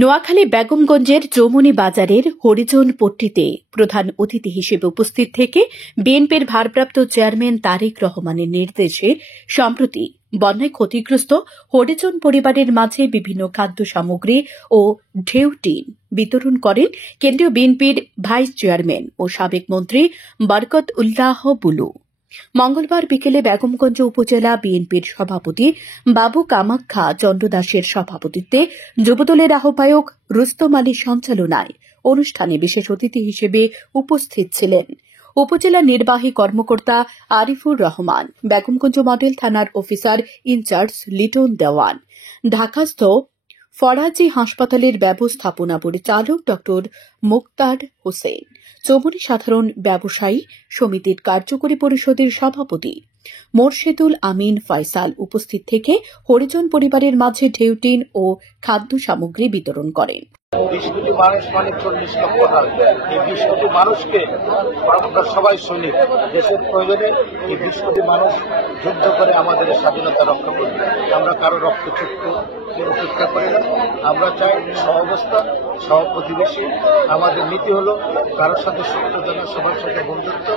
নোয়াখালী বেগমগঞ্জের চৌমুহনী বাজারের হরিজন পট্টিতে প্রধান অতিথি হিসেবে উপস্থিত থেকে বিএনপির ভারপ্রাপ্ত চেয়ারম্যান তারেক রহমানের নির্দেশে সম্প্রতি বন্যায় ক্ষতিগ্রস্ত হরিজন পরিবারের মাঝে বিভিন্ন খাদ্য সামগ্রী ও ঢেউ টিন বিতরণ করেন কেন্দ্রীয় বিএনপির ভাইস চেয়ারম্যান ও সাবেক মন্ত্রী বরকত উল্লাহ বুলু। মঙ্গলবার বিকেলে বেগমগঞ্জ উপজেলা বিএনপির সভাপতি বাবু কামাখ্যা চন্দ্র দাসের সভাপতিত্বে যুবদলের আহ্বায়ক রুস্তম আলীর সঞ্চালনায় অনুষ্ঠানে বিশেষ অতিথি হিসেবে উপস্থিত ছিলেন উপজেলা নির্বাহী কর্মকর্তা আরিফুর রহমান, বেগমগঞ্জ মডেল থানার অফিসার ইনচার্জ লিটন দেওয়ান, ঢাকাস্থ ফরাজি হাসপাতালের ব্যবস্থাপনা পরিচালক ড মুক্তার হোসেন, চৌমুহনী সাধারণ ব্যবসায়ী সমিতির কার্যকরী পরিষদের সভাপতি মোর্শেদুল আমিন ফয়সাল উপস্থিত থেকে হরিজন পরিবারের মাঝে ঢেউটিন ও খাদ্য সামগ্রী বিতরণ করেন। 20 কোটি মানুষ মানে 40 লক্ষ টাকা। এই 20 কোটি মানুষকে আমরা সবাই সৈনিক। দেশের প্রয়োজনে এই 20 কোটি মানুষ যুদ্ধ করে আমাদের স্বাধীনতা রক্ষা করবে। আমরা কারো রক্তচক্ষু উপেক্ষা করি না। আমরা চাই সহাবস্থান, সহপ্রতিবেশী। আমাদের নীতি হলো কারোর সাথে শত্রুতা না, সবার সাথে বন্ধুত্ব।